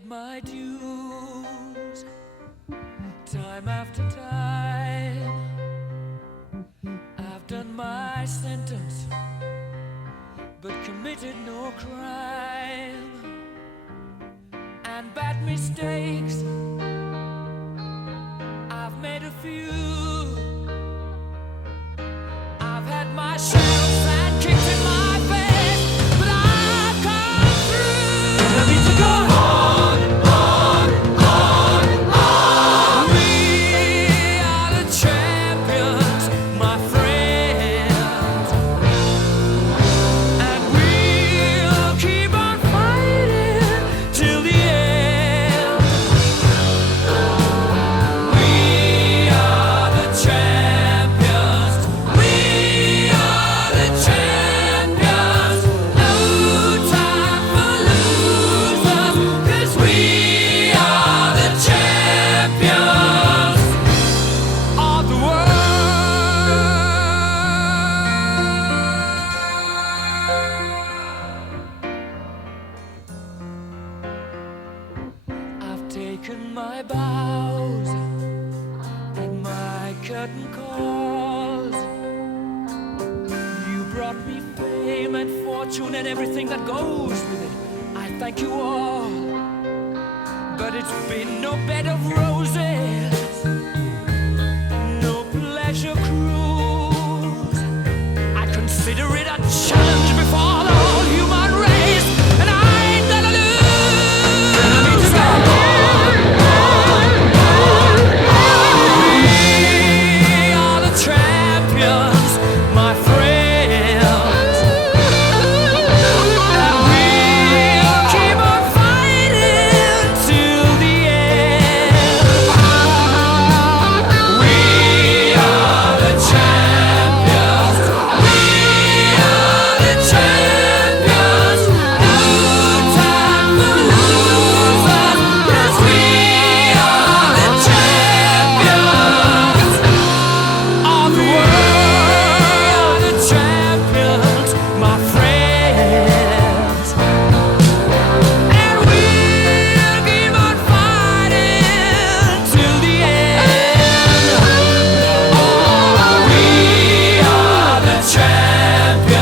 paid my dues time after time. I've done my sentence, but committed no crime. And bad mistakes, I've made a few. I've had my share of sand kicked in my face, but I've come through. And I need to go on, on. We are the champions, my friends, and we'll keep on fighting till the end. We are the champions. We are the champions. No time for losers, 'cause we are the champions of the world. I've taken my bows and my curtain calls. You brought me fame and fortune and everything that goes with it. I thank you all, but it's been no bed of roses.